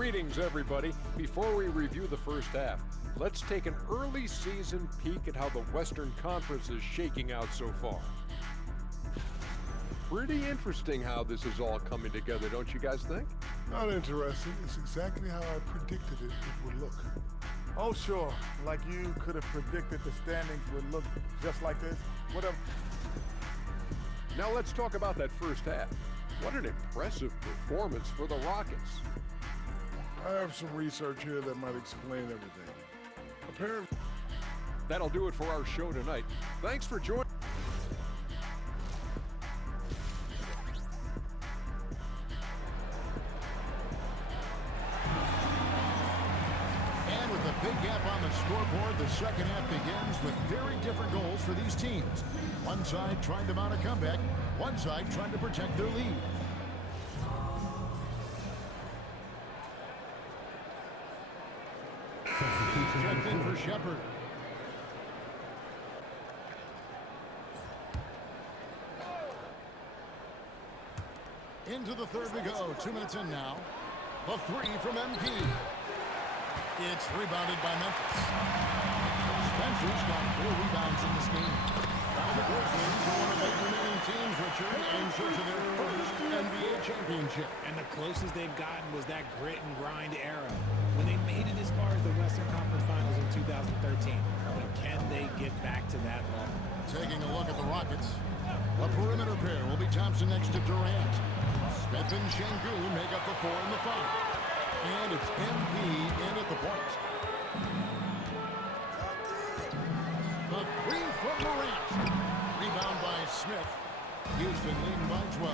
Greetings, everybody. Before we review the first half, let's take an early season peek at how the Western Conference is shaking out so far. Pretty interesting how this is all coming together, don't you guys think? Not interesting. It's exactly how I predicted it would look. Oh, sure. Like you could have predicted the standings would look just like this. Whatever. Now let's talk about that first half. What an impressive performance for the Rockets. I have some research here that might explain everything. Apparently... That'll do it for our show tonight. Thanks for joining. And with a big gap on the scoreboard, the second half begins with very different goals for these teams. One side trying to mount a comeback, one side trying to protect their lead. Checked in for Shepard. Into the third we go. 2 minutes in now. The three from MP. It's rebounded by Memphis. Spencer's got 4 rebounds in this game. Now the Grizzlies are one of the remaining teams, Richard, in search of their first NBA championship. And the closest they've gotten was that grit and grind era, when they made it as far as the Western Conference Finals in 2013. But can they get back to that level? Taking a look at the Rockets. The perimeter pair will be Thompson next to Durant. Smith and Şengün make up the 4 and the 5. And it's MP in at the point. The three from Durant. Rebound by Smith. Houston leading by 12.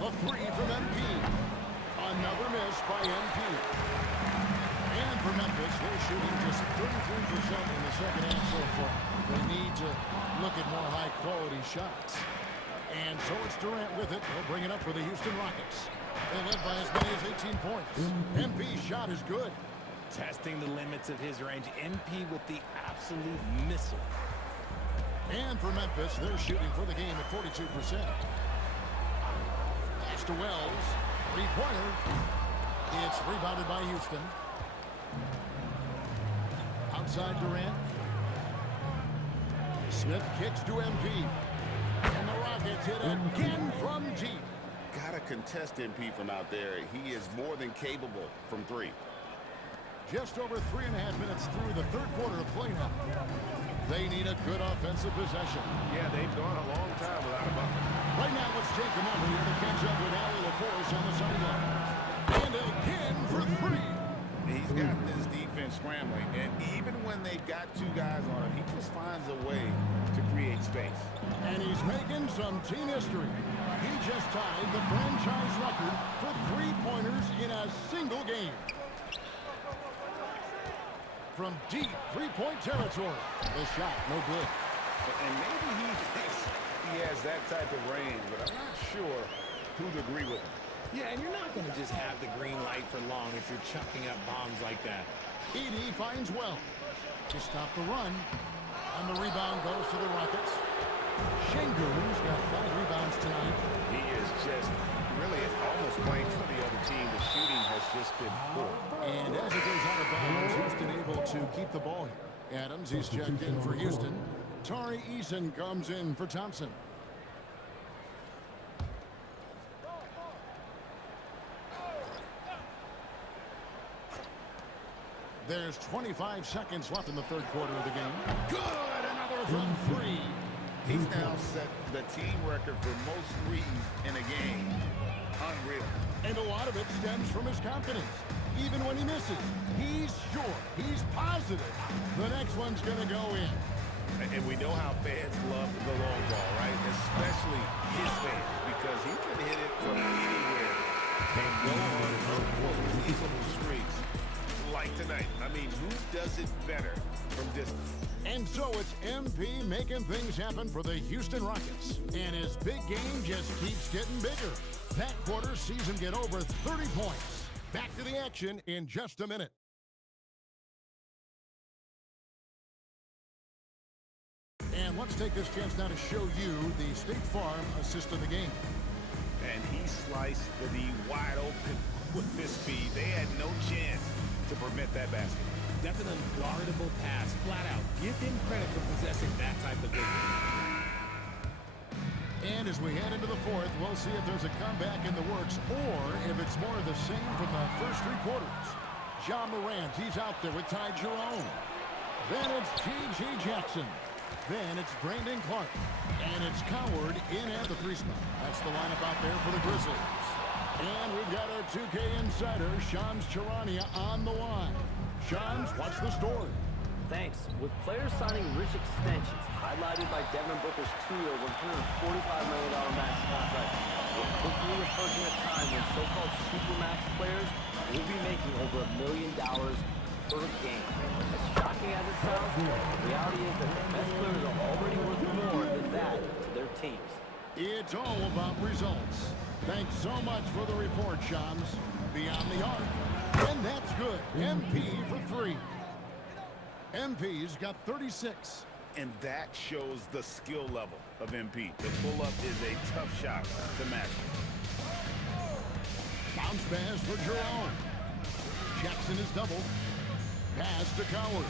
The three from MP. Another miss by MP. And for Memphis, they're shooting just 33% in the second half so far. They need to look at more high-quality shots. And so it's Durant with it. They'll bring it up for the Houston Rockets. They led by as many as 18 points. MP's shot is good. Testing the limits of his range. MP with the absolute missile. And for Memphis, they're shooting for the game at 42%. Pass to Wells. Three-pointer. It's rebounded by Houston. Outside Durant. Smith kicks to MP. And the Rockets hit again from deep. Gotta contest MP from out there. He is more than capable from 3. Just over 3.5 minutes through the third quarter of play now. They need a good offensive possession. Yeah, they've gone a long time without a bucket. Right now, let's take a moment here to catch up with Allie LaForce on the sideline. And again for 3. He's got this defense scrambling, and even when they've got 2 guys on him, he just finds a way to create space. And he's making some team history. He just tied the franchise record for 3-pointers in a single game. From deep 3-point territory. The shot, no good. And maybe he thinks he has that type of range, but I'm not sure who'd agree with him. Yeah, and you're not going to just have the green light for long if you're chucking up bombs like that. Edey finds Wells to stop the run. And the rebound goes to the Rockets. Şengün's got 5 rebounds tonight. He is just really almost playing for the other team. The shooting has just been poor. And as it goes out of bounds, Houston able to keep the ball here. Adams, he's checked in for Houston. Tari Eason comes in for Thompson. There's 25 seconds left in the third quarter of the game. Good! Another from 3. He's now set the team record for most threes in a game. Unreal. And a lot of it stems from his confidence. Even when he misses, he's sure, he's positive the next one's going to go in. And we know how fans love the long ball, right? Especially his fans, because he can hit it from anywhere and go on unbelievable streaks like tonight. I mean, who does it better from distance? And so it's MP making things happen for the Houston Rockets. And his big game just keeps getting bigger. That quarter sees him get over 30 points. Back to the action in just a minute. And let's take this chance now to show you the State Farm assist of the game. and he sliced the D wide open with this speed. They had no chance to prevent that basket. That's an unguardable pass, flat out. Give him credit for possessing that type of vision. And as we head into the fourth, we'll see if there's a comeback in the works or if it's more of the same from the first three quarters. Ja Morant, he's out there with Ty Jerome. Then it's J.J. Jackson. Then it's Brandon Clark. And it's Coward in at the three spot. That's the lineup out there for the Grizzlies. And we've got our 2K insider, Shams Charania, on the line. Shams, what's the story? Thanks. With players signing rich extensions, highlighted by Devin Booker's 2-year, $145 million max contract, we're quickly approaching a time when so-called supermax players will be making over $1 million per game. As shocking as it sounds, the reality is that the best players are already worth more than that to their teams. It's all about results. Thanks so much for the report, Shams. Beyond the arc. And that's good. MP for three. MP's got 36. And that shows the skill level of MP. The pull-up is a tough shot to master. Bounce pass for Jerome. Jackson is doubled. Pass to Coward.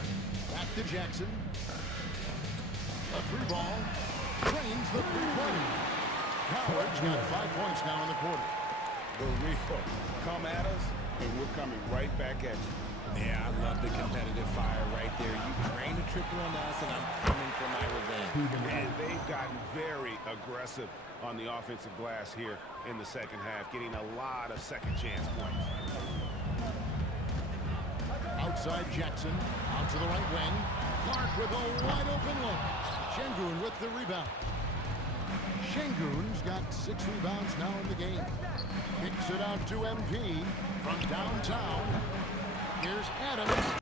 Back to Jackson. A free ball. Drains the three-pointer. Coward's got 5 points now in the quarter. The real come at us, and we're coming right back at you. Yeah, I love the competitive fire right there. You drained a triple on us, and I'm coming for my revenge. And they've gotten very aggressive on the offensive glass here in the second half, getting a lot of second chance points. Outside Jackson, out to the right wing. Clark with a wide open look. Şengün with the rebound. Şengün's got 6 rebounds now in the game. Kicks it out to MP from downtown. Here's Adams.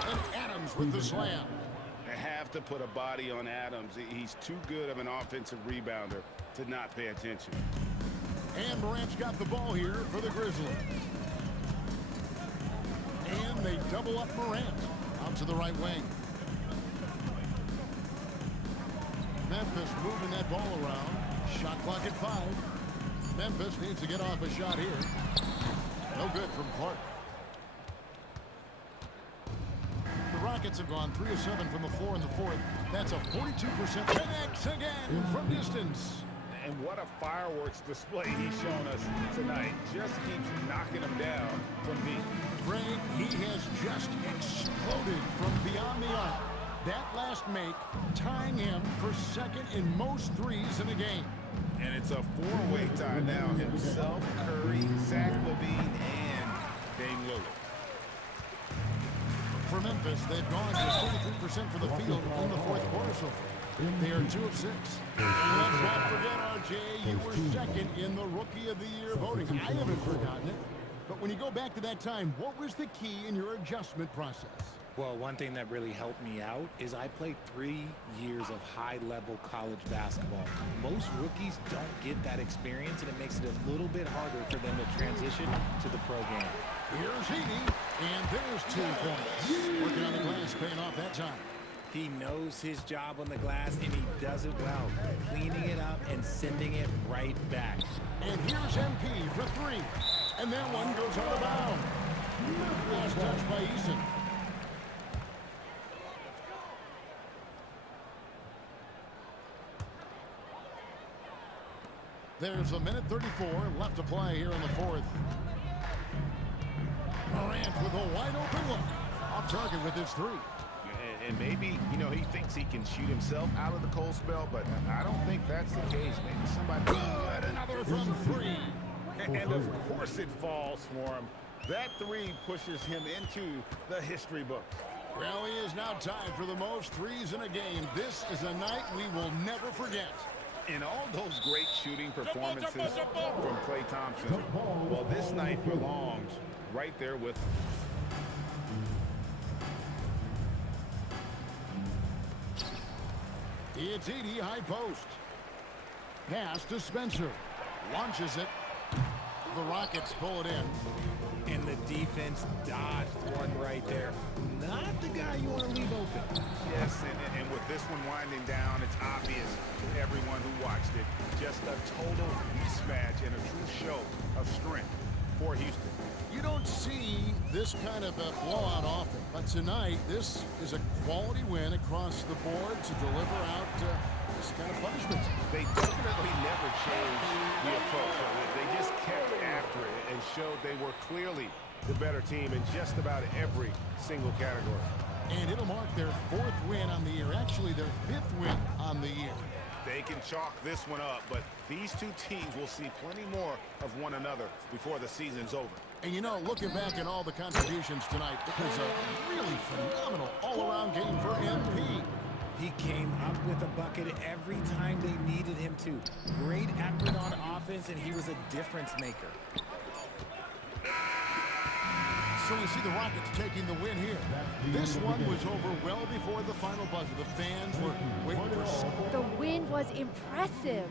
And Adams with the slam. They have to put a body on Adams. He's too good of an offensive rebounder to not pay attention. And Morant's got the ball here for the Grizzlies. And they double up Morant. Out to the right wing. Memphis moving that ball around. Shot clock at 5. Memphis needs to get off a shot here. No good from Clark. The Rockets have gone 3 of 7 from the floor in the fourth. That's a 42%. Connects again from distance. And what a fireworks display he's shown us tonight. Just keeps knocking them down from deep. Greg, he has just exploded from beyond the arc. That last make tying him for second in most threes in a game. And it's a 4-way tie now. Himself, Curry, Zach LaVine, and Dame Lillard. For Memphis, they've gone just 33% for the field in the fourth quarter so far. They are 2 of 6. And let's not forget, RJ, you were second in the Rookie of the Year voting. I haven't forgotten it. But when you go back to that time, what was the key in your adjustment process? Well, one thing that really helped me out is I played 3 years of high-level college basketball. Most rookies don't get that experience, and it makes it a little bit harder for them to transition to the pro game. Here's Heaney, and there's 2 points. Working on the glass, paying off that time. He knows his job on the glass, and he does it well, cleaning it up and sending it right back. And here's MP for 3. And that one goes out of bounds. Last touch by Eason. There's a minute 34 left to play here in the fourth. Morant with a wide open look. Off target with his three. And maybe, you know, he thinks he can shoot himself out of the cold spell, but I don't think that's the case. Maybe somebody... Good, another from three. And of course it falls for him. That three pushes him into the history books. Well, he is now tied for the most threes in a game. This is a night we will never forget. And all those great shooting performances from Klay Thompson, well, this night belongs right there with him. It's Edie, high post. Pass to Spencer. Launches it. The Rockets pull it in. And the defense dodged one right there. Not the guy you want to leave open. Yes, and with this one winding down, it's obvious to everyone who watched it. Just a total mismatch and a true show of strength for Houston. You don't see this kind of a blowout often, but tonight this is a quality win across the board to deliver out this kind of punishment. They definitely never changed the approach. They just kept after it and showed they were clearly the better team in just about every single category. And it'll mark their fourth win on the year, actually their fifth win on the year. They can chalk this one up, but these two teams will see plenty more of one another before the season's over. And you know, looking back at all the contributions tonight, it was a really phenomenal all-around game for MP. He came up with a bucket every time they needed him to. Great effort on offense, and he was a difference maker. So we see the Rockets taking the win here. This one was over well before the final buzzer. The fans were waiting for... The win was impressive.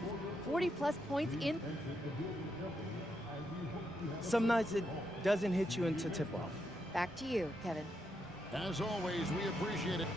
40-plus points in. Some nights it doesn't hit you until tip-off. Back to you, Kevin. As always, we appreciate it.